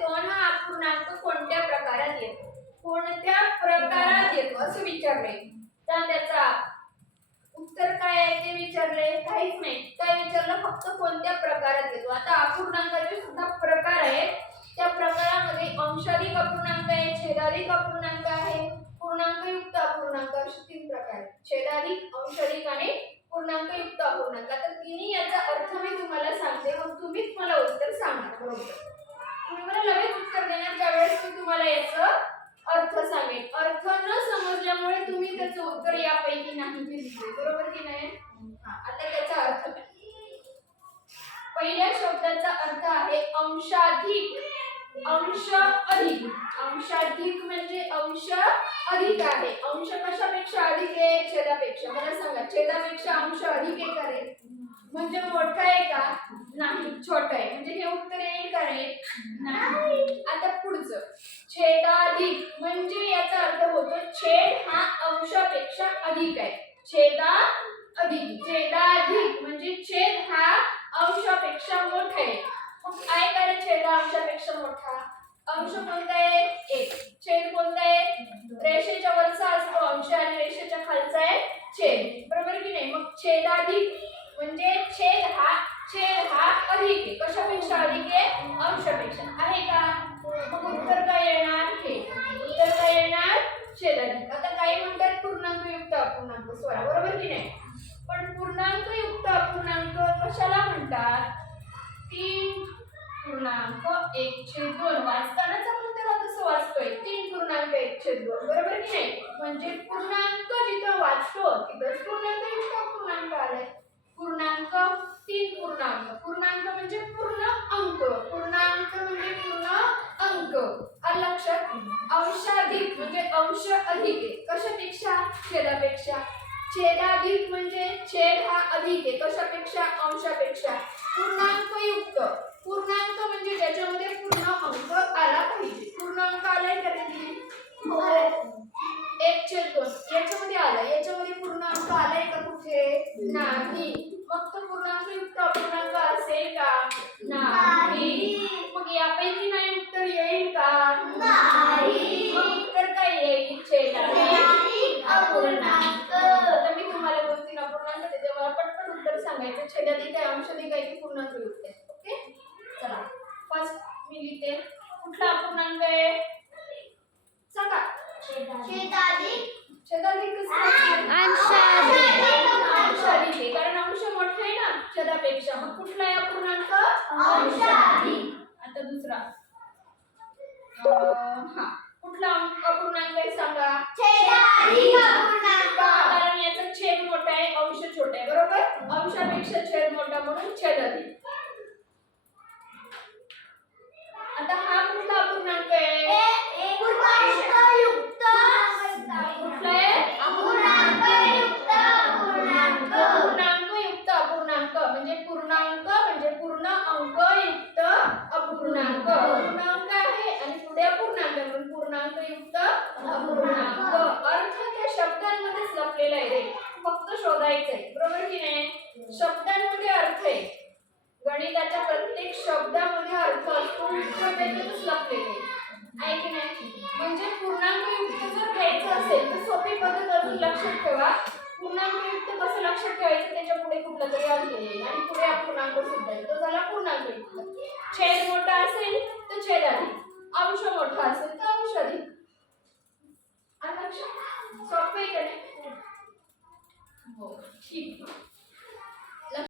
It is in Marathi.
2 हा अपूर्णांक कोणत्या प्रकारात येतो? कोणत्या प्रकारात येतो असं विचारले. तर त्याचा उत्तर काय आहे ते विचारले? काहीच नाही. काय विचारलं? फक्त कोणत्या प्रकारात येतो. आता अपूर्णांकाचे सुद्धा प्रकार आहेत. त्या प्रकारामध्ये अंशाधिक अपूर्णांक आहे, छेदाधिक अपूर्णांक आहे, पूर्णांकयुक्त अपूर्णांक असे 3 प्रकार आहेत. छेदाधिक, अंशाधिक आणि पूर्णांकयुक्त अपूर्णांक. आता तिन्ही याचा अर्थ मी तुम्हाला सांगते, मग तुम्हीच मला उत्तर सांगा. बरोबर, तुम्ही मला लगेच उत्तर देणार ज्यावेळेस मी तुम्हाला याचं अर्थ सांगेन. अर्थ न समजल्यामुळे तुम्ही त्याचं उत्तर यापैकी नाही दिले. बरोबर की नाही? आता त्याचा अर्थ काय? पहिल्या शब्दाचा अर्थ आहे अंशाधिक, अंश अधिक. अंशाधिक म्हणजे अंश अधिक आहे. अंश कशापेक्षा अधिक आहे? छेदापेक्षा. मला सांगा, छेदापेक्षा अंश अधिक आहे का रे? म्हणजे मोठा आहे का? नाही, छोटा आहे. म्हणजे हे उत्तर येईल का रे? नाही. आता पुढचं छेदाधिक म्हणजे याचा अर्थ होतो छेद हा अंशापेक्षा अधिक आहे. छेदाधिक, छेदाधिक म्हणजे छेद हा अंशापेक्षा मोठा आहे. मग काय करे छेद अंशापेक्षा मोठा? अंश कोणता आहे? 1. छेद कोणता आहे? रेषेच्या वरचा असतो अंश आणि रेषेच्या खालचा आहे छेद. बरोबर की नाही? मग छेदाधिक म्हणजे छेद हा अधिक आहे. कशापेक्षा अधिक आहे? अंशापेक्षा. आहे का? मग उत्तर काय येणार? हे उत्तर काय येणार? छेदाधिक. आता काही म्हणतात पूर्णांकयुक्त अपूर्णांक. स्वरा बरोबर की नाही? पण पूर्णांकयुक्त अपूर्णांक कशाला म्हणतात? 3.1/2 वाचतानाच आपण त्याला तसं वाचतोय 3.1/2. बरोबर की नाही? म्हणजे पूर्णांक जिथं वाचतो तिथंच पूर्णांकयुक्त अपूर्णांक आलाय. पूर्णांक 3 पूर्णांक. पूर्णांक म्हणजे पूर्ण अंक. पूर्णांक म्हणजे पूर्ण अंक. आलं लक्षात? अंशाधिक म्हणजे अंश अधिक आहे. कशापेक्षा? छेदापेक्षा. छेदाधिक म्हणजे छेद हा अधिक आहे. कशापेक्षा? अंशापेक्षा. पूर्णांकयुक्त, पूर्णांक म्हणजे ज्याच्यामध्ये पूर्ण अंक आला पाहिजे. पूर्ण अंक आलाय का रे? हो. 1/2 याच्यामध्ये आला. याच्यामध्ये पूर्ण अंक आलाय का कुठे? नाही. मग तो पूर्णांकयुक्त अपूर्णांक असेल का? नाही. मग यापैकी नाही उत्तर येईल का? नाही. मग उत्तर काय येईल? छेदाधिक अपूर्णांक. आता मी तुम्हाला 2-3 अपूर्णांक देते, मला पटपट उत्तर सांगायचं. छेदाधिक आहे, अंशाधिक आहे की पूर्णांकयुक्त आहे? ओके, चला फर्स्ट मी लिहिते. कुठला अपूर्णांक आहे? सांगा. छेदाधिक. छेदाधिक कसं? अंशाधिक आहे, कारण अंश मोठा आहे ना छेदापेक्षा. मग कुठला आहे अपूर्णांक? अंशाधिक. आता दुसरा कुठला अपूर्णांक आहे सांगा? छेदाधिक अपूर्णांक. कारण याचा छेद मोठा आहे, अंश छोटा आहे. बरोबर? अंशापेक्षा छेद मोठा म्हणून छेदाधिक. आता हा कुठला अपूर्णांक आहे? पूर्णांकयुक्त. कुठला आहे? अपूर्णांकयुक्त अपूर्णांक. पूर्णांकयुक्त अपूर्णांक म्हणजे पूर्णांक म्हणजे पूर्ण अंकयुक्त अपूर्णांक. पूर्णांक आहे आणि पुढे अपूर्णांक म्हणून पूर्णांकयुक्त अपूर्णांक. अर्थ त्या शब्दांमध्येच लपलेला आहे रे, फक्त शोधायचं आहे. बरोबर की नाही? शब्दांमध्ये अर्थ आहे. गणिताच्या प्रत्येक शब्दामध्ये अर्थ असतो, त्यातच लपलेले आहे की नाही? म्हणजे पूर्णांकयुक्त जर घ्यायचं असेल तर सोपी पद्धत अजून लक्षात ठेवा. पूर्णांकयुक्त कसं लक्षात ठेवायचं? त्याच्या पुढे कुठला तरी अंक येईल आणि पुढे अपूर्णांक सुद्धा येईल. तो झाला पूर्णांकयुक्त. छेद मोठा असेल तर छेदाधिक, अंश मोठा असेल तर अंशाधिक. आणि लक्षात सोपं आहे का नाही? हो, ठीक.